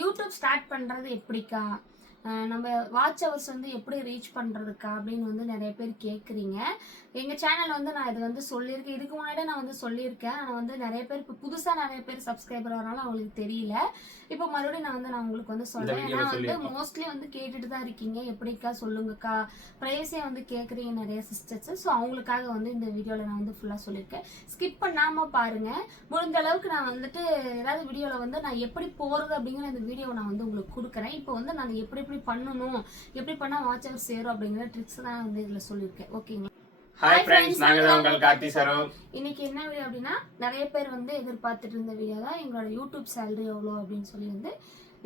YouTube start பண்ணுறது எப்படிக்கா, நம்ம வாட்ச் ஹவர்ஸ் வந்து எப்படி ரீச் பண்ணுறதுக்கா அப்படின்னு வந்து நிறைய பேர் கேட்குறீங்க. எங்கள் சேனல் வந்து நான் இது வந்து சொல்லியிருக்கேன், இதுக்கு முன்னாடியே நான் வந்து சொல்லியிருக்கேன். ஆனால் வந்து நிறைய பேர் இப்போ புதுசாக நிறைய பேர் சப்ஸ்கிரைபர் வரனால அவங்களுக்கு தெரியல. இப்போ மறுபடியும் நான் உங்களுக்கு வந்து சொல்கிறேன். ஏன்னா வந்து மோஸ்ட்லி வந்து கேட்டுட்டு தான் இருக்கீங்க, எப்படிக்கா சொல்லுங்கக்கா, ப்ரைஸே வந்து கேட்குறீங்க நிறைய சிஸ்டர்ஸ். ஸோ அவங்களுக்காக வந்து இந்த வீடியோவில் நான் வந்து ஃபுல்லாக சொல்லியிருக்கேன். ஸ்கிப் பண்ணாமல் பாருங்கள். முடிஞ்ச அளவுக்கு நான் வந்துட்டு ஏதாவது வீடியோவில் வந்து நான் எப்படி போகிறது அப்படிங்கிற இந்த வீடியோவை நான் வந்து உங்களுக்கு கொடுக்குறேன். இப்போ வந்து நான் எப்படி பண்ணணும், எப்படி பண்ணா வாட்ச் ஹவர்ஸ் சேரும் அப்படிங்கிற ட்ரிக்ஸ் தான் வந்து இதுல சொல்லியிருக்கேன். ஓகேங்களா? ஹாய் ஃப்ரெண்ட்ஸ், நாங்க தான் உங்கள் கார்த்தி சரோ. இன்னைக்கு என்ன வீடியோ அப்படின்னா, நிறைய பேர் வந்து எதிர்பார்த்துட்டு இருந்த வீடியோ தான் எங்களோட யூடியூப் சேலரி எவ்வளோ அப்படின்னு சொல்லி வந்து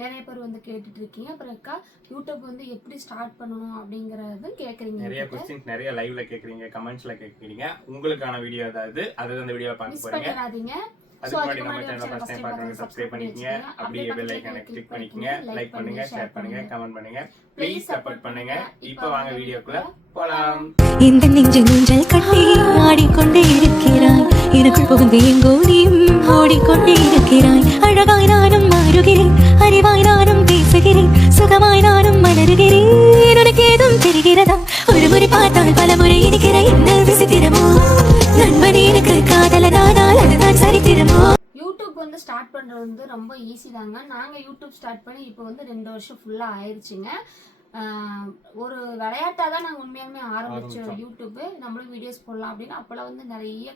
நிறைய பேர் வந்து கேட்டுட்டு இருக்கீங்க. அப்புறம் அக்கா யூடியூப் வந்து எப்படி ஸ்டார்ட் பண்ணணும் அப்படிங்கறது கேக்குறீங்க. நிறைய क्वेश्चंस நிறைய லைவ்ல கேக்குறீங்க, கமெண்ட்ஸ்ல கேக்குறீங்க. உங்களுக்கான வீடியோ அதாவது அந்த வீடியோவை பார்க்க போறீங்க. பண்ணாதீங்க. அதுக்கு முன்னாடி நம்ம சேனலை ஃபர்ஸ்ட் டைம் பார்க்கறவங்க சப்ஸ்கிரைப் பண்ணிக்கங்க. அப்படியே பெல் ஐகானை கிளிக் பண்ணிக்கங்க. லைக் பண்ணுங்க, ஷேர் பண்ணுங்க, கமெண்ட் பண்ணுங்க. ப்ளீஸ் சப்போர்ட் பண்ணுங்க. இப்போ வாங்க வீடியோக்குள்ள போலாம். இந்த நெஞ்சில் ஊஞ்சல் கட்டி ஆடிக்கொண்டே இருக்கிறாய், எனக்குள் புகுந்து எங்கோ நீயும் ஓடிக்கொண்டே இருக்கிறாய். அழகாய் நானும் மாறுகிறேன், அறிவாய் நானும் பேசுகிறேன், சுகமாய் நானும் மலருகிறேன். உனக்கு ஏதும் தெரிகிறதா? ஒரு முறை பார்த்தால் பல முறை இருக்கிற என்ன விசித்திரமோ, நண்பனே எனக்கு காதலனானால் அதுதான் சரித்திரமோ. யூடியூப் வந்து ஸ்டார்ட் பண்றது வந்து ரொம்ப ஈஸி தாங்க. நாங்க யூடியூப் ஸ்டார்ட் பண்ணி இப்போ வந்து 2 வருஷம் ஃபுல்லா ஆயிடுச்சுங்க. ஒரு விளையாட்டா தான் நாங்கள் உண்மையாலுமே ஆரம்பிச்சோம் யூடியூப். நம்மளும் வீடியோஸ் போடலாம் அப்படின்னு. அப்போல்லாம் வந்து நிறைய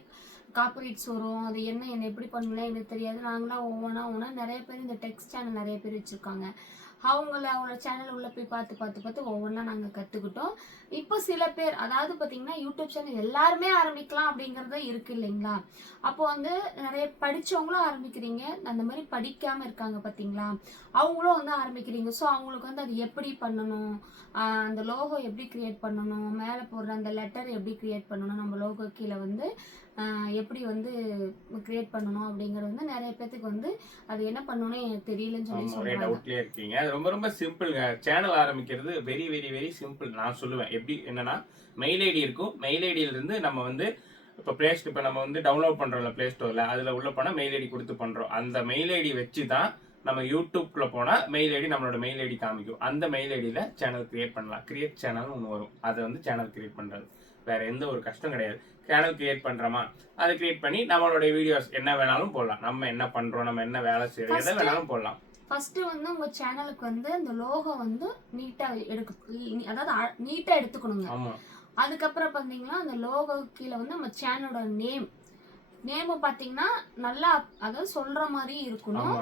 காப்பிரைட்ஸ் வரும். அது என்ன எப்படி பண்ணலாம் எனக்கு தெரியாது. நாங்களாம் ஒவ்வொன்றா நிறைய பேர் இந்த டெக்ஸ்ட் சேனல் நிறைய பேர் வச்சுருக்காங்க. அவங்களோட சேனல் உள்ள போய் பார்த்து ஒவ்வொன்றா நாங்கள் கற்றுக்கிட்டோம். இப்போ சில பேர் அதாவது பார்த்தீங்கன்னா யூடியூப் சேனல் எல்லாருமே ஆரம்பிக்கலாம் அப்படிங்கிறத இருக்கு இல்லைங்களா? அப்போ வந்து நிறைய படித்தவங்களும் ஆரம்பிக்கிறீங்க, அந்த மாதிரி படிக்காமல் இருக்காங்க பார்த்தீங்களா, அவங்களும் வந்து ஆரம்பிக்கிறீங்க. ஸோ அவங்களுக்கு வந்து அது எப்படி பண்ணணும், அந்த லோகோ எப்படி கிரியேட் பண்ணணும், மேலே போடுற அந்த லெட்டர் எப்படி கிரியேட் பண்ணணும், நம்ம லோகோ கீழே வந்து எப்படி வந்து கிரியேட் பண்ணணும் அப்படிங்கிறது வந்து நிறைய பேத்துக்கு வந்து அது என்ன பண்ணணும்னு எனக்கு தெரியலன்னு சொல்லி சொல்றாங்க. டவுட்லயே இருக்கீங்க. அது ரொம்ப ரொம்ப சிம்பிள்ங்க. சேனல் ஆரம்பிக்கிறது வெரி வெரி வெரி சிம்பிள். நான் சொல்லுவேன் எப்படி என்னன்னா, மெயில் ஐடி இருக்கும். மெயில் ஐடியில இருந்து நம்ம வந்து இப்போ நம்ம வந்து டவுன்லோட் பண்றோம்ல பிளே ஸ்டோர்ல, அதுல உள்ள போனா மெயில் ஐடி கொடுத்து பண்றோம். அந்த மெயில் ஐடி வச்சு தான் நம்ம யூடியூப்ல போனா மெயில் ஐடி நம்மளோட மெயில் ஐடி காமிக்கும். அந்த மெயில் ஐடியில சேனல் கிரியேட் பண்ணலாம். கிரியேட் சேனல் ஒன்று வரும். அதை வந்து சேனல் கிரியேட் பண்றது வேற எந்த ஒரு கஷ்டம் கிடையாது. சேனல் கிரியேட் பண்றோமா, அதை கிரியேட் பண்ணி நம்மளோட வீடியோஸ் என்ன வேணாலும் போடலாம். நம்ம என்ன பண்றோம், நம்ம என்ன வேலை செய்யறோம், எதை வேணாலும் போடலாம். ஃபர்ஸ்ட் வந்து உங்க சேனலுக்கு வந்து அந்த லோகோ வந்து நீட்டா அதாவது நீட்டா எடுத்துக்கணுங்க. அதுக்கப்புறம் பாத்தீங்கன்னா அந்த லோகோ கீழே வந்து நம்ம சேனலோட நேம் பாத்தீங்கன்னா நல்லா அதாவது சொல்ற மாதிரி இருக்கணும்,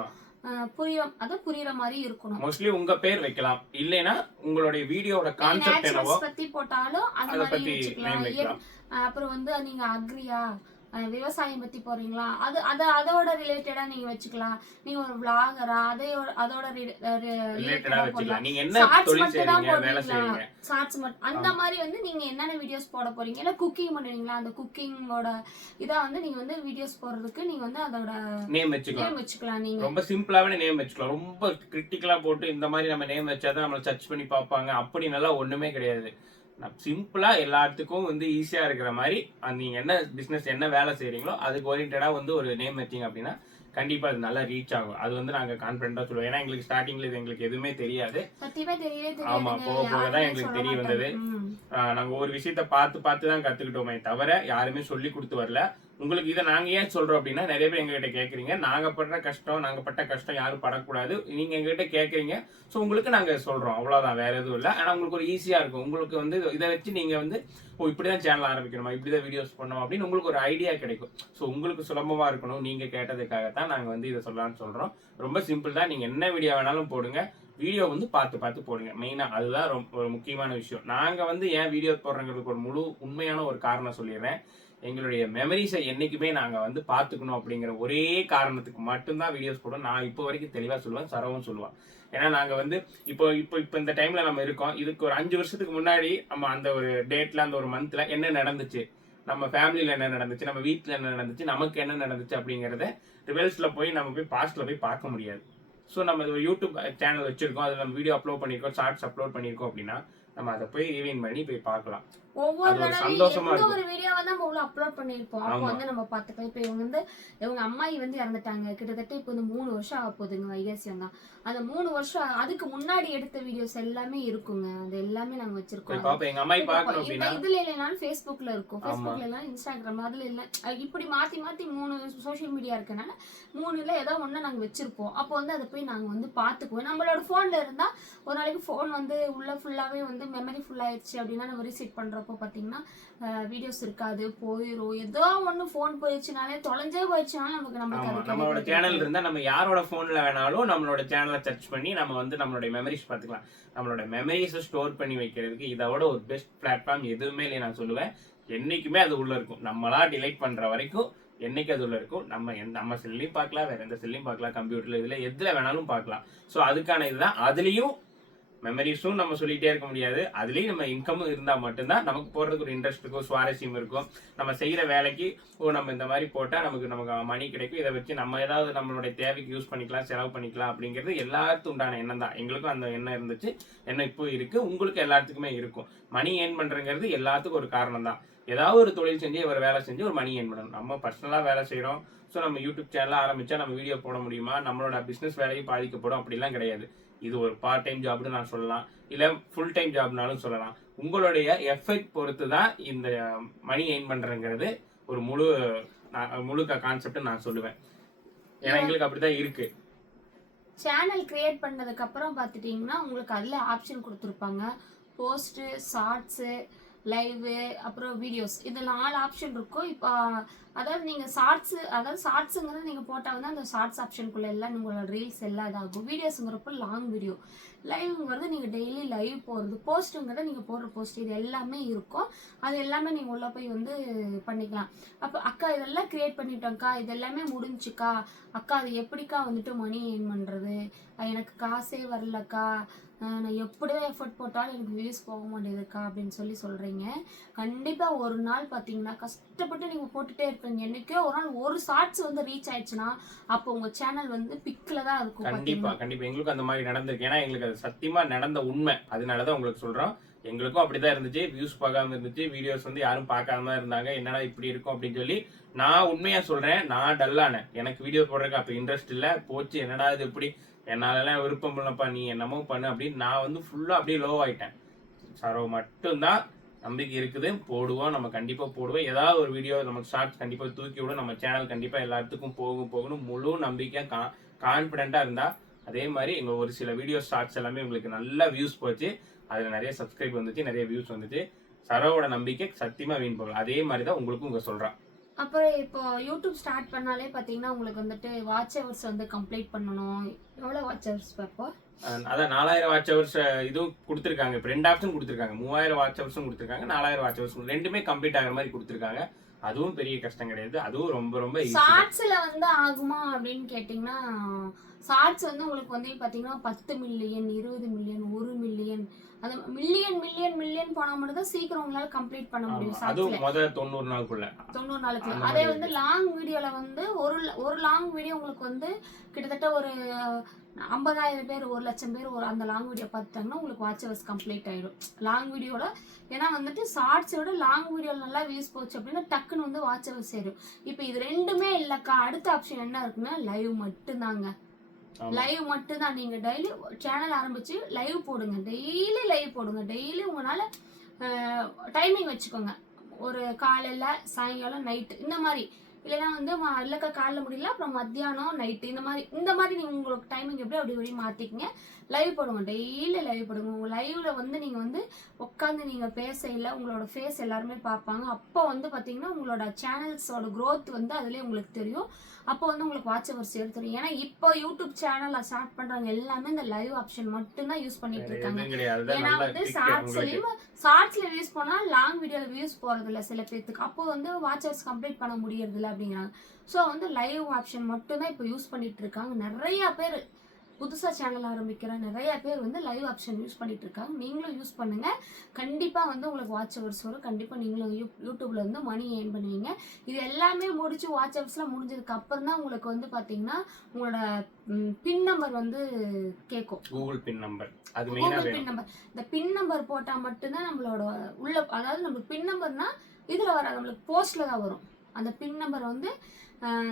புரியுற மாதிரி இருக்கணும். மோஸ்ட்லி உங்க பேர் வைக்கலாம், இல்லைனா உங்களுடைய வீடியோட கான்செப்ட் என்னவோ பத்தி போட்டாலும் அந்த மாதிரி வச்சுக்கலாம். அப்புறம் வந்து நீங்க அக்ரியா விவசாயம் பத்தி போறீங்களா, அதோட ரிலேட்டடா நீங்க வச்சுக்கலாம். நீங்க ஒரு விளாகரா அதோட ரிலேட்டடா வச்சுக்கலாம். நீங்க என்ன தொழில் செய்றீங்க, வேலை செய்றீங்க, ஷார்ட்ஸ் மட்டும் அந்த மாதிரி வந்து நீங்க என்னென்ன வீடியோஸ் போட போறீங்க, இல்ல குக்கிங் பண்ணுவீங்களா, அந்த குக்கிங்கோட இதா வந்து நீங்க வந்து வீடியோஸ் போடுறதுக்கு நீங்க வந்து அதோட நேம் வச்சுக்கலாம். நீங்க ரொம்ப சிம்பிளாவே நேம் வச்சுக்கலாம். ரொம்ப கிரிட்டிக்கலா போட்டு இந்த மாதிரி நம்ம நேம் வச்சாதான் நம்மள சர்ச் பண்ணி பார்ப்பாங்க அப்படி நல்லா ஒண்ணுமே கிடையாது. சிம்பிளா எல்லாத்துக்கும் வந்து ஈஸியா இருக்கிற மாதிரி நீங்க என்ன பிசினஸ் என்ன வேலை செய்றீங்களோ அதுக்கு ஓரியன்டா வந்து ஒரு நேம் வச்சீங்க அப்படின்னா கண்டிப்பா அது நல்லா ரீச் ஆகும். அது வந்து நாங்க கான்ஃபிடென்ட்டா சொல்லுவோம். ஏன்னா எங்களுக்கு ஸ்டார்டிங்ல இது எங்களுக்கு எதுவுமே தெரியாது. ஆமா, போக தான் எங்களுக்கு தெரிய வந்தது. நாங்க ஒரு விஷயத்த பார்த்து தான் கத்துக்கிட்டோமே தவிர யாருமே சொல்லி கொடுத்து வரல. உங்களுக்கு இதை நாங்க ஏன் சொல்றோம் அப்படின்னா, நிறைய பேர் எங்ககிட்ட கேட்குறீங்க, நாங்க பட்ட கஷ்டம் யாரும் படக்கூடாது, நீங்க எங்ககிட்ட கேட்குறீங்க, ஸோ உங்களுக்கு நாங்க சொல்றோம், அவ்வளவுதான், வேற எதுவும் இல்லை. ஆனா உங்களுக்கு ஒரு ஈஸியா இருக்கும். உங்களுக்கு வந்து இதை வச்சு நீங்க வந்து இப்படிதான் சேனல் ஆரம்பிக்கணுமா, இப்படிதான் வீடியோஸ் பண்ணணும் அப்படின்னு உங்களுக்கு ஒரு ஐடியா கிடைக்கும். ஸோ உங்களுக்கு சுலபமா இருக்கணும், நீங்க கேட்டதுக்காகத்தான் நாங்க வந்து இதை சொல்லலாம்னு சொல்றோம். ரொம்ப சிம்பிள் தான். நீங்க என்ன வீடியோ வேணாலும் போடுங்க, வீடியோ வந்து பார்த்து போடுங்க. மெயினா அதுதான் ரொம்ப ஒரு முக்கியமான விஷயம். நாங்க வந்து ஏன் வீடியோ போடுறதுக்கு ஒரு முழு உண்மையான ஒரு காரணம் சொல்லிடுறேன். எங்களுடைய மெமரிஸை என்னைக்குமே நாங்க வந்து பார்த்துக்கணும் அப்படிங்கிற ஒரே காரணத்துக்கு மட்டும்தான் வீடியோஸ் போடுவோம். நான் இப்போ வரைக்கும் தெளிவா சொல்லுவேன், சரவும் சொல்லுவான். ஏன்னா நாங்க வந்து இப்போ இந்த டைம்ல நம்ம இருக்கோம். இதுக்கு ஒரு 5 வருஷத்துக்கு முன்னாடி நம்ம அந்த ஒரு டேட்ல அந்த ஒரு மந்த்ல என்ன நடந்துச்சு, நம்ம ஃபேமிலியில என்ன நடந்துச்சு, நம்ம வீட்டுல என்ன நடந்துச்சு, நமக்கு என்ன நடந்துச்சு அப்படிங்கறத ரிவல்ஸ்ல போய் நம்ம போய் பாஸ்ட்ல போய் பார்க்க முடியாது. ஸோ நம்ம ஒரு யூடியூப் சேனல் வச்சிருக்கோம், அதில் நம்ம வீடியோ அப்லோட் பண்ணியிருக்கோம், ஷார்ட்ஸ் அப்லோட் பண்ணியிருக்கோம் அப்படின்னா நம்ம அதை போய் ரீவைண்ட் பண்ணி போய் பார்க்கலாம். ஒவ்வொரு அது ஒரு தடவையும் சந்தோஷமா எந்த இருக்கும். ஒரு வீடியோவை தான் நம்ம உள்ள அப்லோட் பண்ணியிருப்போம். அப்போ ஆமா. வந்து நம்ம பார்த்துக்கலாம். இப்போ இவங்க அம்மாயி வந்து இறந்துட்டாங்க. கிட்டத்தட்ட இப்போ இந்த 3 வருஷம் ஆக போகுதுங்க. வைகாசி வந்தா அந்த 3 வருஷம் அதுக்கு முன்னாடி எடுத்த வீடியோஸ் எல்லாமே இருக்குங்க. அது எல்லாமே நாங்க வச்சிருக்கோம். பாப்பா எங்க அம்மாயி பார்க்கணும் இந்த அப்படின்னா இதுல இல்லைனாலும் ஃபேஸ்புக்ல இருக்கும். ஃபேஸ்புக்ல இல்லைனா இன்ஸ்டாகிராம் அதுல இல்ல இப்படி மாத்தி மாத்தி 3 சோஷியல் மீடியா இருக்கனால 3ல ஏதோ ஒண்ணு நாங்க வச்சிருப்போம். அப்போ வந்து அதை போய் நாங்க வந்து பாத்துக்குவோம். நம்மளோட போன்ல இருந்தா ஒரு நாளைக்கு போன் வந்து உள்ள ஃபுல்லாவே வந்து மெமரி ஃபுல் ஆயிடுச்சு அப்படின்னா நம்ம ரீசெட் பண்றப்போ பாத்தீங்கன்னா வீடியோஸ் இருக்காது, போயிடும். ஏதோ ஒண்ணு போன் போயிடுச்சுனாலே தொலைஞ்சே போயிடுச்சுனாலும் நமக்கு நம்மளோட சேனல் இருந்தா நம்ம யாரோட போன்ல வேணாலும் நம்மளோட சேனலை சர்ச் பண்ணி நம்ம வந்து நம்மளோட மெமரிஸ் பார்த்துக்கலாம். நம்மளோட மெமரிஸை ஸ்டோர் பண்ணி வைக்கிறதுக்கு இதோட ஒரு பெஸ்ட் பிளாட்ஃபார்ம் எதுவுமே இல்லை நான் சொல்லுவேன். என்னைக்குமே அது உள்ள இருக்கும். நம்மளா டிலைட் பண்ற வரைக்கும் என்னைக்கு அது உள்ள இருக்கும். நம்ம செல்லையும் பார்க்கலாம், வேற எந்த செல்லையும் பார்க்கலாம், கம்ப்யூட்டர்ல இதுல எதுல வேணாலும் பார்க்கலாம். ஸோ அதுக்கான இதுதான். அதுலயும் மெமரிஸும் நம்ம சொல்லிட்டே இருக்க முடியாது. அதுலயும் நம்ம இன்கமும் இருந்தா மட்டும்தான் நமக்கு போடுறதுக்கு ஒரு இன்ட்ரெஸ்ட் இருக்கும், சுவாரஸ்யம் இருக்கும். நம்ம செய்யற வேலைக்கு நம்ம இந்த மாதிரி போட்டா நமக்கு மணி கிடைக்கும், இதை வச்சு நம்ம ஏதாவது நம்மளுடைய தேவைக்கு யூஸ் பண்ணிக்கலாம், செலவு பண்ணிக்கலாம் அப்படிங்கிறது எல்லாத்துக்கும் உண்டான எண்ணம் தான். எங்களுக்கும் அந்த எண்ணம் இருந்துச்சு, எண்ணம் இப்போ இருக்கு, உங்களுக்கு எல்லாத்துக்குமே இருக்கும். மணி ஏர்ன் பண்றங்கிறது எல்லாத்துக்கும் ஒரு காரணம் தான். ஏதாவது ஒரு தொழில் செஞ்சு ஒரு வேலை செஞ்சு ஒரு மணி ஏர்ன் பண்ணணும். நம்ம பர்சனலா வேலை செய்யறோம், ஸோ நம்ம யூடியூப் சேனல் ஆரம்பிச்சா நம்ம வீடியோ போட முடியுமா, நம்மளோட பிசினஸ் வேலையும் பாதிக்கப்படும் அப்படிலாம் கிடையாது. இது ஒரு பார்ட் டைம் ஜாப்னு நான் சொல்லலாம், இல்லை ஃபுல் டைம் ஜாப்னாலும் சொல்லலாம். உங்களுடைய எஃபெக்ட் பொறுத்து தான் இந்த மணி ஏர்ன் பண்றங்கிறது ஒரு முழு கான்செப்ட் நான் சொல்லுவேன். ஏன்னா எங்களுக்கு அப்படிதான் இருக்கு. சேனல் கிரியேட் பண்ணதுக்கு அப்புறம் பார்த்துட்டீங்கன்னா உங்களுக்கு அதுல ஆப்ஷன் கொடுத்துருப்பாங்க. போஸ்ட், ஷார்ட்ஸ், லைவ், அப்புறம் வீடியோஸ், இது 4 ஆப்ஷன் இருக்கும். இப்போ அதாவது நீங்கள் ஷார்ட்ஸுங்கிறது நீங்கள் போட்டால் வந்து அந்த ஷார்ட்ஸ் ஆப்ஷனுக்குள்ள எல்லாம் உங்களோட ரீல்ஸ் எல்லாம் இதாகும். வீடியோஸுங்கிறப்போ லாங் வீடியோ, லைவ்ங்கிறது நீங்கள் டெய்லி லைவ் போகிறது, போஸ்ட்டுங்கிறத நீங்கள் போடுற போஸ்ட், இது எல்லாமே இருக்கும். அது எல்லாமே நீங்கள் உள்ளே போய் வந்து பண்ணிக்கலாம். அப்போ அக்கா இதெல்லாம் கிரியேட் பண்ணிட்டோம்க்கா, இது எல்லாமே முடிஞ்சுக்கா, அக்கா அது எப்படிக்கா வந்துட்டு மணி ஏர்ன் பண்ணுறது, எனக்கு காசே வரலக்கா, நான் எப்படிதான் எஃபர்ட் போட்டாலும் எனக்கு வியூஸ் போக மாட்டேதுக்கா அப்படின்னு சொல்கிறீங்க. கண்டிப்பாக ஒரு நாள் பார்த்தீங்கன்னா கஷ்டப்பட்டு நீங்கள் போட்டுகிட்டே இருப்பீங்க. என்னைக்கோ ஒரு நாள் ஒரு ஷார்ட்ஸ் வந்து ரீச் ஆயிடுச்சுன்னா அப்போ உங்கள் சேனல் வந்து பிக்கில் தான் இருக்கும். கண்டிப்பாக எங்களுக்கு அந்த மாதிரி நடந்திருக்கு. ஏன்னா எங்களுக்கு அது சத்தியமாக நடந்த உண்மை. அதனால தான் உங்களுக்கு சொல்கிறோம். எங்களுக்கும் அப்படிதான் இருந்துச்சு. வியூஸ் பார்க்காம இருந்துச்சு, வீடியோஸ் வந்து யாரும் பார்க்காம இருந்தாங்க. என்னடா இப்படி இருக்கும் அப்படின்னு சொல்லி நான் உண்மையா சொல்றேன், நான் டல்லானேன். எனக்கு வீடியோ போடுறதுக்கு அப்போ இன்ட்ரெஸ்ட் இல்லை, போச்சு என்னடா இது இப்படி, என்னாலலாம் விருப்பம் இல்லப்பா, நீ என்னமோ பண்ணு அப்படின்னு நான் வந்து ஃபுல்லாக அப்படியே லோ ஆயிட்டேன். சரோ மட்டும்தான் நம்பிக்கை இருக்குது, போடுவோம், நம்ம கண்டிப்பாக போடுவோம். ஏதாவது ஒரு வீடியோ நமக்கு ஷார்ட்ஸ் கண்டிப்பாக தூக்கி விடும், நம்ம சேனல் கண்டிப்பாக எல்லாத்துக்கும் போகணும் முழு நம்பிக்கையாக கான்ஃபிடென்ட்டாக இருந்தா. அதே மாதிரி எங்கள் ஒரு சில வீடியோ ஷார்ட்ஸ் எல்லாமே உங்களுக்கு நல்ல வியூஸ் போச்சு, அதில் நிறைய சப்ஸ்கிரைப் வந்துச்சு, நிறைய வியூஸ் வந்துச்சு. சரோவோட நம்பிக்கை சத்தியமாக வீண் போகல. அதே மாதிரி தான் உங்களுக்கும் உங்க சொல்கிறான். அப்புறம் இப்போ யூடியூப் ஸ்டார்ட் பண்ணாலே பார்த்தீங்கன்னா உங்களுக்கு வந்துட்டு வாட்ச் ஹவர்ஸ் வந்து கம்ப்ளீட் பண்ணணும். எவ்வளோ வாட்ச் ஹவர்ஸ் பார்ப்போம்? அதான் 4000 வாட்ச் ஹவர்ஸ் இதுவும் கொடுத்துருக்காங்க. இப்போ 2 ஆப்ஷன் கொடுத்துருக்காங்க. 3000 வாட்ச் ஹவர்ஸும் கொடுத்துருக்காங்க, 4000 வாட்ச் ஹவர்ஸ் ரெண்டுமே கம்ப்ளீட் ஆகிற மாதிரி கொடுத்துருக்காங்க. அதுவும் பெரிய கஷ்டம் கிடையாது, அதுவும் ரொம்ப ரொம்ப ஷார்ட்ஸ்ல வந்து ஆகுமா அப்படின்னு கேட்டிங்கன்னா, ஷார்ட்ஸ் வந்து உங்களுக்கு வந்து பார்த்தீங்கன்னா 10 மில்லியன், 20 மில்லியன், 1 மில்லியன், அது மில்லியன் போனா மட்டும் தான் சீக்கிரம் உங்களால கம்ப்ளீட் பண்ண முடியும். அதுவும் முதல்ல 90 நாளுக்குள்ள. அதே வந்து லாங் வீடியோல வந்து ஒரு லாங் வீடியோ உங்களுக்கு வந்து கிட்டத்தட்ட ஒரு 50,000 பேர், 1,00,000 பேர் அந்த லாங் வீடியோ பார்த்துட்டாங்கன்னா உங்களுக்கு வாட்ச் ஹவர்ஸ் கம்ப்ளீட் ஆயிடும் லாங் வீடியோல. ஏன்னா வந்துட்டு ஷார்ட்ஸோட லாங் வீடியோ நல்லா வியூஸ் போச்சு அப்படின்னா டக்குன்னு வந்து வாட்ச் ஹவர்ஸ் சேரும். இப்போ இது ரெண்டுமே இல்லக்கா, அடுத்த ஆப்ஷன் என்ன இருக்குன்னா லைவ் மட்டும்தாங்க. லைவ் மட்டும்தான். நீங்க டெய்லி சேனல் ஆரம்பிச்சு லைவ் போடுங்க, டெய்லி லைவ் போடுங்க. டெய்லி உங்களால டைமிங் வச்சுக்கோங்க, ஒரு காலையில, சாயங்காலம், நைட்டு, இந்த மாதிரி. இல்லைன்னா வந்து இல்லக்கா காலைல முடியல, அப்புறம் மத்தியானம், நைட்டு, இந்த மாதிரி நீங்கள் உங்களுக்கு டைமிங் எப்படி அப்படி மாற்றிக்கிங்க. லைவ் போடுங்க, டெய்லி லைவ் போடுங்க. உங்கள் லைவ்ல வந்து நீங்கள் வந்து உட்காந்து நீங்கள் பேசல, உங்களோட ஃபேஸ் எல்லாருமே பார்ப்பாங்க. அப்போ வந்து பார்த்தீங்கன்னா உங்களோட சேனல்ஸோட க்ரோத் வந்து அதுலேயே உங்களுக்கு தெரியும். அப்போ வந்து உங்களுக்கு வாட்ச் ஹவர்ஸ் எடுத்துரும். ஏன்னா இப்போ யூடியூப் சேனல் ஸ்டார்ட் பண்றவங்க எல்லாமே இந்த லைவ் ஆப்ஷன் மட்டும்தான் யூஸ் பண்ணிட்டு இருக்காங்க. ஏன்னா வந்து ஷார்ட்ஸ்ல வியூஸ் போனா லாங் வீடியோல வியூஸ் போறது இல்லை சில பேருக்கு, அப்போ வந்து வாட்ச் ஹவர்ஸ் கம்ப்ளீட் பண்ண முடியறது இல்லை அப்படிங்கிறாங்க. ஸோ வந்து லைவ் ஆப்ஷன் மட்டும்தான் இப்போ யூஸ் பண்ணிட்டு இருக்காங்க நிறைய பேர். புதுசா சேனல் ஆரம்பிக்கிற நிறைய பேர் வந்து லைவ் ஆப்ஷன் யூஸ் பண்ணிட்டு இருக்காங்க. நீங்களும் யூஸ் பண்ணுங்க. கண்டிப்பா வந்து உங்களுக்கு வாட்ச் ஹவர்ஸ் வரும். கண்டிப்பா நீங்களும் யூடியூப்ல இருந்து மணி ஏர்ன் பண்ணுவீங்க. இது எல்லாமே முடிச்சு வாட்ச் ஹவர்ஸ்லாம் முடிஞ்சதுக்கு அப்புறம் தான் உங்களுக்கு வந்து பாத்தீங்கன்னா உங்களோட பின் நம்பர் வந்து கேட்கும். கூகுள் பின் நம்பர், அது கூகுள் பின் நம்பர். இந்த பின் நம்பர் போட்டா மட்டும்தான் நம்மளோட உள்ள, அதாவது நம்மளுக்கு பின் நம்பர்னா இதுல வராது, நம்மளுக்கு போஸ்ட்ல தான் வரும். அந்த பின் நம்பர் வந்து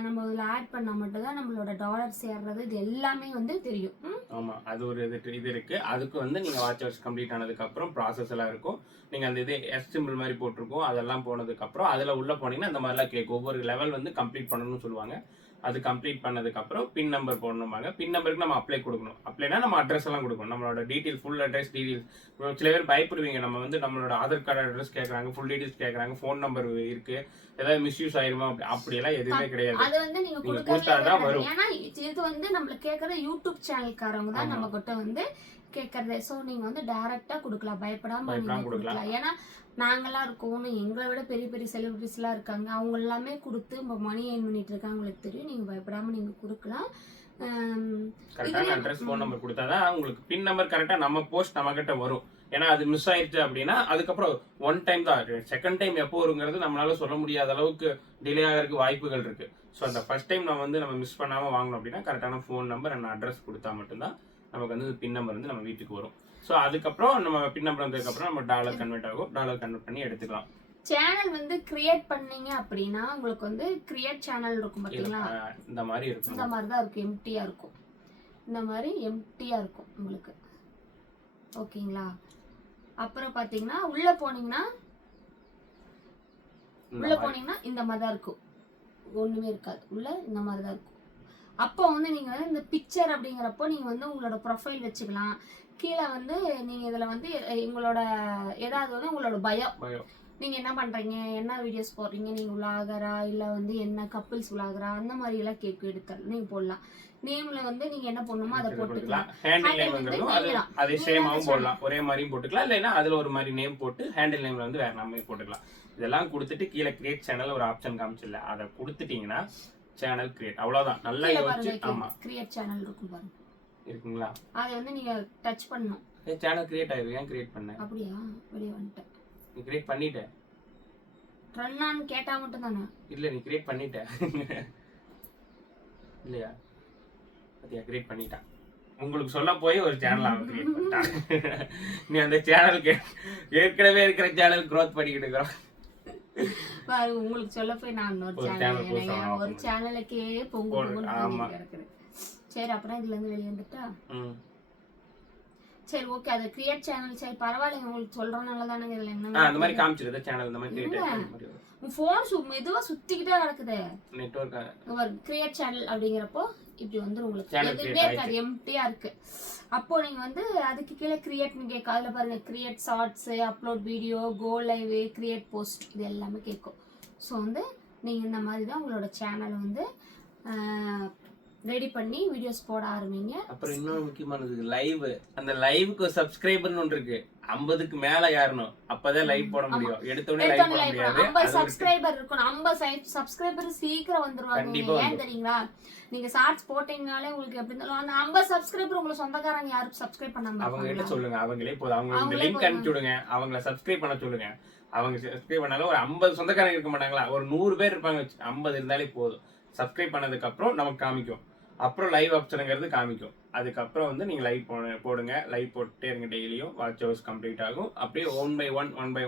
நம்ம இதில் ஆட் பண்ணால் மட்டும்தான் நம்மளோட டாலர் சேர்றது இது எல்லாமே வந்து தெரியும். ஆமாம், அது ஒரு இது இருக்கு. அதுக்கு வந்து நீங்கள் வாட்ச் ஹவர்ஸ் கம்ப்ளீட் ஆனதுக்கப்புறம் ப்ராசஸ் எல்லாம் இருக்கும். நீங்கள் அந்த இது எஸ் சிம்பிள் மாதிரி போட்டிருக்கோம், அதெல்லாம் போனதுக்கப்புறம் அதில் உள்ளே போனீங்கன்னா அந்த மாதிரிலாம் கேட்கும். ஒவ்வொரு லெவல் வந்து கம்ப்ளீட் பண்ணணும்னு சொல்லுவாங்க. அது கம்ப்ளீட் பண்ணதுக்கப்புறம் பின் நம்பர் போடணுமாங்க. பின் நம்பருக்கு நம்ம அப்ளை கொடுக்கணும். அப்ளைனா நம்ம அட்ரஸ் எல்லாம் கொடுக்கணும், நம்மளோட டீட்டெயில், ஃபுல் அட்ரஸ் டீட்டெயில்ஸ். சில பேர் பயப்படுவீங்க, நம்ம வந்து நம்மளோட ஆதார் கார்டு அட்ரஸ் கேட்குறாங்க, ஃபுல் டீட்டெயில்ஸ் கேட்குறாங்க, ஃபோன் நம்பர் இருக்கு, ஏதாவது மிஸ்யூஸ் ஆயிருமா, அப்படியெல்லாம் எதுவுமே கிடையாது. அது வந்து நீங்க கொடுத்தாதான் வரும். ஏன்னா இது வந்து நம்மளுக்கு கேட்கற யூடியூப் சேனல்காரங்க தான் நம்ம கிட்ட வந்து கேட்கறது. ஸோ நீங்க வந்து டைரக்டா கொடுக்கலாம், பயப்படாம நீங்க கொடுக்கலாம். ஏன்னா நாங்கெல்லாம் இருக்கோம், எங்களை விட பெரிய பெரிய செலிபிரிட்டிஸ் எல்லாம் இருக்காங்க, அவங்க எல்லாமே கொடுத்து மணி ஏர்ன் பண்ணிட்டு இருக்காங்க, உங்களுக்கு தெரியும். நீங்க பயப்படாம நீங்க கொடுக்கலாம். கரெக்டான அட்ரஸ், ஃபோன் நம்பர் கொடுத்தாதான் உங்களுக்கு பின் நம்பர் கரெக்டா நம்ம போஸ்ட் நம்ம கிட்ட வரும். ஏன்னா அது மிஸ் ஆயிடுச்சு அப்படின்னா அதுக்கப்புறம் ஒன் டைம் தான், செகண்ட் டைம் எப்போ வருங்கிறது நம்மளால சொல்ல முடியாத அளவுக்கு டிலே ஆகிறதுக்கு வாய்ப்புகள் இருக்கு. ஸோ அந்த ஃபர்ஸ்ட் டைம் நம்ம மிஸ் பண்ணாம வாங்கணும் அப்படின்னா கரெக்டான ஃபோன் நம்பர் அண்ட் அட்ரஸ் கொடுத்தா மட்டும்தான் நமக்கு வந்து பின் நம்பர் வந்து நம்ம வீட்டுக்கு வரும். ஸோ அதுக்கப்புறம் நம்ம பின் நம்பர் வந்ததுக்கப்புறம் நம்ம டாலர் கன்வெர்ட் ஆகும், டாலர் கன்வெர்ட் பண்ணி எடுத்துக்கலாம். சேனல் வந்து கிரியேட் பண்ணீங்க அப்படின்னா உங்களுக்கு வந்து கிரியேட் சேனல் இருக்கும் பார்த்தீங்களா, இந்த மாதிரி இருக்கும். இந்த மாதிரி தான் இருக்கும், எம்டியா இருக்கும். இந்த மாதிரி எம்டியா இருக்கும் உங்களுக்கு. ஓகேங்களா? அப்புறம் பாத்தீங்கன்னா உள்ள போனீங்கன்னா இந்த மாதிரி தான் இருக்கும், ஒண்ணுமே இருக்காது. உள்ள இந்த மாதிரி தான் இருக்கும். அப்போ வந்து நீங்க வந்து இந்த பிக்சர் அப்படிங்கிறப்போ நீங்க வந்து உங்களோட ப்ரொஃபைல் வச்சுக்கலாம். கீழே வந்து நீங்க இதுல வந்து உங்களோட ஏதாவது வந்து உங்களோட பயோ, நீங்க என்ன பண்றீங்க, என்ன வீடியோஸ் போடுறீங்க, நீங்க விளாகரா இல்ல வந்து என்ன கப்பிள்ஸ் விளாகரா, அந்த மாதிரி எல்லாம் கேக் எடுத்து நீங்க போடலாம். நேம்ல வந்து நீங்க என்ன பண்ணணுமோ அதை போட்டுக்கலாம். ஹேண்டில் நேம்ங்கிறதும் அதே சேமாவும் போடலாம், ஒரே மாதிரியும் போட்டுக்கலாம். இல்லைன்னா அதுல ஒரு மாதிரி நேம் போட்டு ஹேண்டில் நேம்ல வந்து வேற மாதிரி போட்டுக்கலாம். இதெல்லாம் கொடுத்துட்டு கீழே கிரியேட் சேனல் ஒரு ஆப்ஷன் காமிச்சிடல, அதை கொடுத்துட்டீங்கன்னா சேனல் கிரியேட், அவ்வளவுதான். நல்லா யோசிச்சு. ஆமா, கிரியேட் சேனல் இருக்கும் பாருங்க, இருக்குங்களா? அதை வந்து நீங்க டச் பண்ணணும். சேனல் கிரியேட் ஆயிரும். ஏன் கிரியேட் பண்ண? அப்படியா? வெளியே வந்துட்டேன். நீ கிரியேட் பண்ணிட்ட? ரன் ஆன் கேட்டா மட்டும் தானே? இல்ல, நீ கிரியேட் பண்ணிட்ட இல்லையா? அதையா கிரியேட் பண்ணிட்டான். உங்களுக்கு சொல்ல போய் ஒரு சேனல் அவன் கிரியேட் பண்ணிட்டான். நீ அந்த சேனலுக்கு ஏற்கனவே இருக்கிற சேனல் க்ரோத் பண்ணிக்கிட்டு இருக்கிறோம் பாருங்க. உங்களுக்கு சொல்ல போய் நான் ஒரு சேனலுக்கே பொங்கு கிடக்குது. சரி, அப்புறம் இதுல இருந்து வெளியே வந்துட்டா சரி, ஓகே. அது கிரியேட் சேனல் சரி பரவாயில்லைங்க, உங்களுக்கு சொல்றதுனால தானங்க. இதுல என்ன அந்த மாதிரி காமிச்சிருது சேனல், இந்த மாதிரி கிரியேட் பண்ணி உங்க போன் மெதுவா சுத்திக்கிட்டே கிடக்குது. நெட்வொர்க் கிரியேட் சேனல் அப்படிங்கிறப்போ இப்படி வந்து உங்களுக்கு எதுவுமே இருக்காது, எம்டியா இருக்கு. அப்போ நீங்க வந்து அதுக்கு கீழே கிரியேட்னு கேட்கும். அதுல பாருங்க create shorts, upload video, go live, create post, இது எல்லாமே கேட்கும். ஸோ வந்து நீங்க இந்த மாதிரி தான் உங்களோட சேனல் வந்து ரெடி பண்ணி வீடியோஸ் போட ஆரம்பிங்க. அப்புறம் இன்னொரு முக்கியமானது லைவ். அந்த லைவுக்கு சப்ஸ்கிரைபர்னு ஒன்று இருக்கு, 50க்கு மேல ஏறணும், அப்பதான் லைவ் போட முடியும். எடுத்தோடனே லைவ் போட முடியாது. 50 சப்ஸ்கிரைபர் இருக்கணும். 50 சப்ஸ்கிரைபர் சீக்கிரம் வந்துருவாங்க. ஏன் தெரியுங்களா? நீங்க ஷார்ட்ஸ் போட்டீங்கனாலே உங்களுக்கு எப்படி இருந்தாலும் அந்த 50 சப்ஸ்கிரைபர் உங்களுக்கு சொந்தக்காரங்க யாரும் சப்ஸ்கிரைப் பண்ணாம அவங்க கிட்ட சொல்லுங்க, அவங்களே போதும். அவங்க லிங்க் அனுப்பிச்சு விடுங்க, அவங்கள சப்ஸ்கிரைப் பண்ண சொல்லுங்க. அவங்க சப்ஸ்கிரைப் பண்ணாலும் ஒரு 50 சொந்தக்காரங்க இருக்க மாட்டாங்களா, ஒரு 100 பேர் இருப்பாங்க, 50 இருந்தாலே போதும். சப்ஸ்கிரைப் பண்ணதுக்கு அப்புறம் நமக்கு காமிக்கும், அப்புறம் லைவ் ஆப்ஷனுங்கிறது காமிக்கும். அதுக்கப்புறம் வந்து நீங்கள் லைவ் போடுங்க, லைவ் போட்டுட்டே இருங்க. டெய்லியும் வாட்ச் ஹவர்ஸ் கம்ப்ளீட் ஆகும். அப்படியே ஒன் பை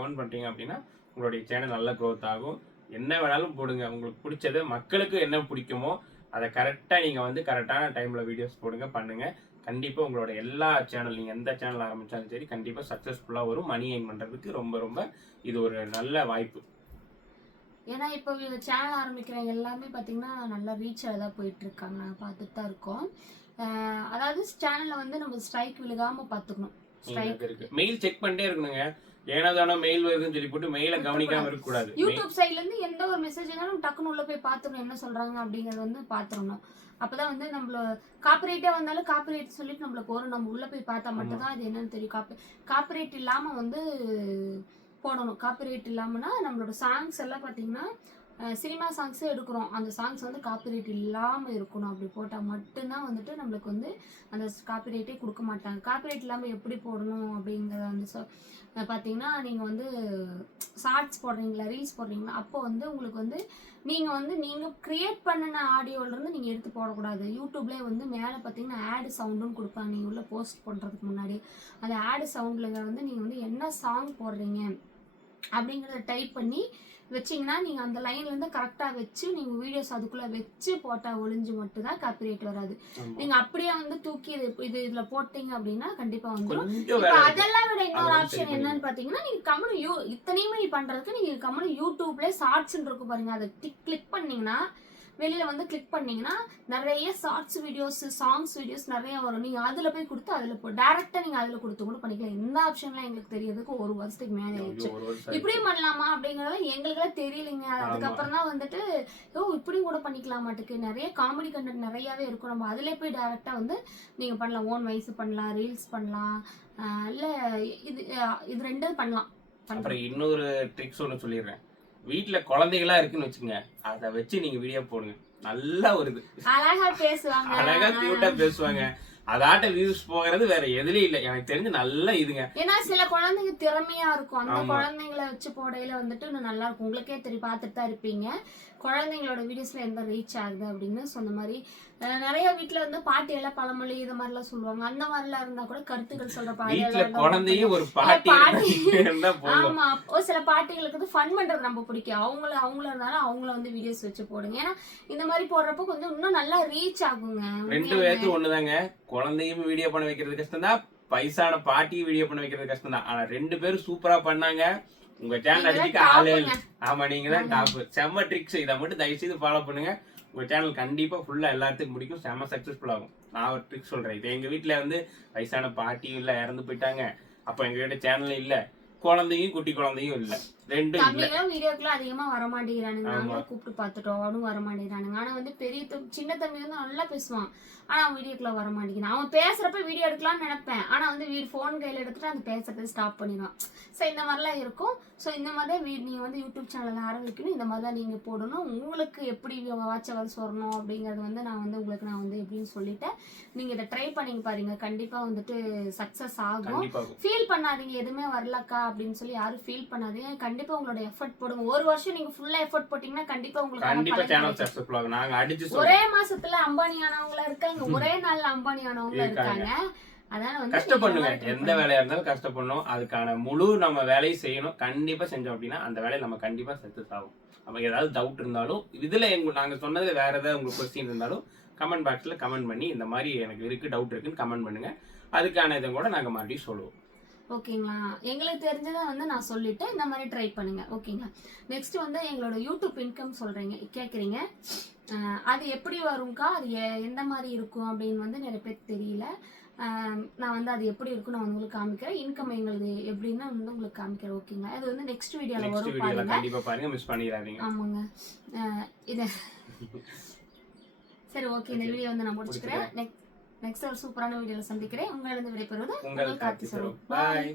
ஒன் பண்ணிட்டீங்க அப்படின்னா உங்களுடைய சேனல் நல்லா க்ரோத் ஆகும். என்ன வேணாலும் போடுங்க, உங்களுக்கு பிடிச்சது, மக்களுக்கு என்ன பிடிக்குமோ அதை கரெக்டாக நீங்கள் வந்து கரெக்டான டைமில் வீடியோஸ் போடுங்க, பண்ணுங்கள். கண்டிப்பாக உங்களோட எல்லா சேனல், நீங்கள் எந்த சேனல் ஆரம்பித்தாலும் சரி, கண்டிப்பாக சக்ஸஸ்ஃபுல்லாக வரும். மணி ஏர்ன் பண்ணுறதுக்கு ரொம்ப ரொம்ப இது ஒரு நல்ல வாய்ப்பு. ஏன்னா இப்போ சேனல் ஆரம்பிக்கிறவங்க எல்லாமே பார்த்தீங்கன்னா நல்லா ரீச்சாக தான் போயிட்டு இருக்காங்க, நாங்கள் பார்த்துட்டு தான் இருக்கோம். அதாவது சேனலில் வந்து நம்ம ஸ்ட்ரைக் விழுகாமல் பார்த்துக்கணும். மெயில் செக் பண்ணிட்டே இருக்கணுங்க. ஏனதானோ மெயில் வருதுன்னு சொல்லி போட்டு மெயிலை கவனிக்காம இருக்கக்கூடாது. யூடியூப் சைட்லேருந்து எந்த ஒரு மெசேஜ் இருந்தாலும் டக்குன்னு உள்ள போய் பார்த்துக்கணும், என்ன சொல்கிறாங்க அப்படிங்கிறது வந்து பார்த்துக்கணும். அப்போதான் வந்து நம்மள காப்பிரைட்டே வந்தாலும் காப்பிரைட் சொல்லிட்டு நம்மளுக்கு வரும், நம்ம உள்ளே போய் பார்த்தா மட்டும்தான் அது என்னன்னு தெரியும். காப்பிரைட் இல்லாமல் வந்து போடணும். காப்பிரைட் இல்லாமல்னா நம்மளோட சாங்ஸ் எல்லாம் பார்த்தீங்கன்னா சினிமா சாங்ஸே எடுக்கிறோம், அந்த சாங்ஸ் வந்து காப்பிரைட் இல்லாமல் இருக்கணும். அப்படி போட்டால் மட்டும்தான் வந்துட்டு நம்மளுக்கு வந்து அந்த காப்பிரைட்டே கொடுக்க மாட்டாங்க. காப்பிரைட் இல்லாமல் எப்படி போடணும் அப்படிங்கிறத வந்து பார்த்தீங்கன்னா, நீங்கள் வந்து ஷார்ட்ஸ் போடுறீங்களா, ரீல்ஸ் போடுறீங்களா, அப்போ வந்து உங்களுக்கு வந்து நீங்கள் க்ரியேட் பண்ணின ஆடியோவிலேருந்து நீங்கள் எடுத்து போடக்கூடாது. யூடியூப்லேயே வந்து மேலே பார்த்தீங்கன்னா ஆடு சவுண்டுன்னு கொடுப்பாங்க. நீங்கள் உள்ள போஸ்ட் பண்ணுறதுக்கு முன்னாடி அந்த ஆடு சவுண்டில் வந்து நீங்கள் வந்து என்ன சாங் போடுறீங்க அப்படிங்கிறத டைப் பண்ணி வச்சிங்கன்னா நீங்கள் அந்த லைன்லேருந்து கரெக்டாக வச்சு நீங்கள் வீடியோஸ் அதுக்குள்ளே வச்சு போட்டால் ஒளிஞ்சு மட்டும்தான் காப்பிரைட் வராது. நீங்கள் அப்படியே வந்து தூக்கி இதில் போட்டீங்க அப்படின்னா கண்டிப்பாக வந்துடும். இப்போ அதெல்லாம் விட இன்னொரு ஆப்ஷன் என்னன்னு பார்த்தீங்கன்னா, நீங்கள் கம்முனு இத்தனையுமே பண்ணுறதுக்கு நீங்கள் கம்முனு யூடியூப்லேயே ஷார்ட்ஸ்ன்னு இருக்கும் பாருங்க, அதை கிளிக் பண்ணிங்கன்னா வெளியில் வந்து கிளிக் பண்ணிங்கன்னா நிறைய ஷார்ட்ஸ் வீடியோஸ், சாங்ஸ் வீடியோஸ் நிறைய வரும். நீங்கள் அதில் போய் கொடுத்து அதில் டேரெக்டாக நீங்கள் அதில் கொடுத்து கூட பண்ணிக்கலாம். இந்த ஆப்ஷன்லாம் எங்களுக்கு தெரியறதுக்கு 1 வருஷத்துக்கு மேலே ஆயிடுச்சு. இப்படியும் பண்ணலாமா அப்படிங்கிறத எங்களுக்கெல்லாம் தெரியலைங்க. அதுக்கப்புறம் தான் வந்துட்டு இப்படியும் கூட பண்ணிக்கலாம் மாட்டுக்கு. நிறைய காமெடி கண்டென்ட் நிறையாவே இருக்கும். நம்ம அதிலே போய் டேரெக்டாக வந்து நீங்கள் பண்ணலாம். ஓன் வாய்ஸ் பண்ணலாம், ரீல்ஸ் பண்ணலாம், இல்லை இது 2 பண்ணலாம். அப்புறம் இன்னொரு ட்ரிக்ஸ் ஒன்று சொல்லிடுறேன். வீட்டுல குழந்தைகளா இருக்குன்னு வச்சுங்க, அதை வச்சு நீங்க வீடியோ போடுங்க. நல்லா வருது, அழகா பேசுவாங்க, அழகா கியூட்டா பேசுவாங்க. அதாட்ட வியூஸ் போகிறது வேற எதுலயும் இல்ல எனக்கு தெரிஞ்சு. நல்லா இதுங்க. ஏன்னா சில குழந்தைங்க திறமையா இருக்கும், அந்த குழந்தைங்களை வச்சு போடையில வந்துட்டு இன்னும் நல்லா இருக்கும். உங்களுக்கே தெரியும், பார்த்துட்டு தான் இருப்பீங்க குழந்தைங்களோட வீடியோஸ்ல எந்த ரீச் ஆகுது அப்படின்னு. சொன்ன மாதிரி நிறைய வீட்டுல வந்து பாட்டியெல்லாம் பழமொழி இது மாதிரிலாம் சொல்லுவாங்க. அந்த மாதிரிலாம் இருந்தா கூட கருத்துக்கள் சொல்ற குழந்தையும் ஒரு பாட்டி. ஆமா, ஒரு சில பாட்டிகளுக்கு வந்து ஃபன் பண்றது ரொம்ப பிடிக்கும். அவங்கள இருந்தாலும் அவங்கள வந்து வீடியோஸ் வச்சு போடுங்க. ஏன்னா இந்த மாதிரி போடுறப்ப கொஞ்சம் இன்னும் நல்லா ரீச் ஆகுங்க. 2 பேருக்கு ஒண்ணுதாங்க. குழந்தையும் வீடியோ பண்ண வைக்கிறது கஷ்டம் தான், வயசான பாட்டியும் வீடியோ பண்ண வைக்கிறது கஷ்டம் தான். ஆனா 2 பேரும் சூப்பரா பண்ணாங்க. உங்க சேனல் அடிச்சுக்க ஆளே இல்ல. ஆமா, நீங்க தான் டாப். செம்ம ட்ரிக்ஸ். இதை மட்டும் தயவு செய்து ஃபாலோ பண்ணுங்க. உங்க சேனல் கண்டிப்பா ஃபுல்லா எல்லாத்துக்கும் பிடிக்கும், செம்ம சக்சஸ்ஃபுல் ஆகும். நான் ஒரு ட்ரிக் சொல்றேன். இது எங்க வீட்டுல வந்து வயசான பாட்டியும் இல்ல, இறந்து போயிட்டாங்க. அப்ப எங்க வீட்டு சேனல் இல்ல, குழந்தையும் குட்டி குழந்தையும் இல்ல, 2 இல்ல. வீடியோக்குள்ள அதிகமா வர மாட்டேங்கிறானுங்க. நாங்களும் கூப்பிட்டு பார்த்துட்டோம், அவனும் வர மாட்டேங்கிறானுங்க. ஆனா வந்து சின்ன தம்பி வந்து நல்லா பேசுவான், ஆனா அவன் வீடியோக்குள்ள வர மாட்டேங்கிறான். அவன் பேசுறப்ப வீடியோ எடுக்கலாம்னு நினைப்பேன், ஆனா வந்து ஃபோன் கையில எடுத்துட்டு அந்த பேசுறதை ஸ்டாப் பண்ணிடுவான். ஸோ இந்த மாதிரிலாம் இருக்கும். ஸோ இந்த மாதிரி தான் நீங்க வந்து யூடியூப் சேனல் ஆரம்பிக்கணும். இந்த மாதிரி தான் நீங்க போடணும். உங்களுக்கு எப்படி வாட்ச் ஹவர்ஸ் வரணும் அப்படிங்கறது வந்து நான் வந்து எப்படின்னு சொல்லிட்டேன். நீங்க இதை ட்ரை பண்ணி பாருங்க, கண்டிப்பா வந்துட்டு சக்சஸ் ஆகும். ஃபீல் பண்ணாதீங்க எதுவுமே வரலக்கா அப்படின்னு சொல்லி யாரும் ஃபீல் பண்ணாதீங்க. கண்டிப்பா உங்களோட எஃபர்ட் போடுங்க. 1 வருஷம் நீங்க ஃபுல்லா எஃபர்ட் போட்டீங்கன்னா கண்டிப்பா உங்களுக்கு ஒரே மாசத்துல அம்பானி ஆனவங்களா இருக்காங்க, ஒரே நாள்ல அம்பானி ஆனவங்களா இருக்காங்க. அதான் வந்து கஷ்டப்படுங்க. எந்த வேலையா இருந்தாலும் கஷ்டப்படணும். அதுக்கான முழு நம்ம வேலையை செய்யணும். கண்டிப்பா செஞ்சோம் அப்படின்னா அந்த வேலையை நம்ம கண்டிப்பா சக்சஸ் ஆகும். நமக்கு ஏதாவது டவுட் இருந்தாலும், இதுல நாங்க சொன்னதுல வேற ஏதாவது உங்களுக்கு கொஸ்டின் இருந்தாலும் கமெண்ட் பாக்ஸ்ல கமெண்ட் பண்ணி இந்த மாதிரி எனக்கு இருக்கு, டவுட் இருக்குன்னு கமெண்ட் பண்ணுங்க. அதுக்கான இதை கூட நாங்க மறுபடியும் சொல்லுவோம். ஓகேங்களா? எங்களுக்கு தெரிஞ்சதை வந்து நான் சொல்லிட்டு இந்த மாதிரி ட்ரை பண்ணுங்க. ஓகேங்களா? நெக்ஸ்ட் வந்து எங்களோட யூடியூப் இன்கம் கேட்குறீங்க. அது எப்படி வரும்க்கா, அது எந்த மாதிரி இருக்கும் அப்படின்னு வந்து நிறைய பேருக்கு தெரியல. நான் வந்து அது எப்படி இருக்கும் நான் உங்களுக்கு காமிக்கிறேன். இன்கம் எங்களுக்கு எப்படின்னா வந்து உங்களுக்கு காமிக்கிறேன். ஓகேங்களா? அது வந்து நெக்ஸ்ட் வீடியோல வரும், பாருங்க. மிஸ் பண்ணிடாதீங்க. ஆமாங்க. இது சரி, ஓகே. இந்த வீடியோ வந்து நான் முடிச்சுக்கிறேன். நெக்ஸ்ட் ஒரு சூப்பரான வீடியோல சந்திக்கிறேன். உங்களிடம் விடைபெறுவது உங்கள் கார்த்தி. பாய்.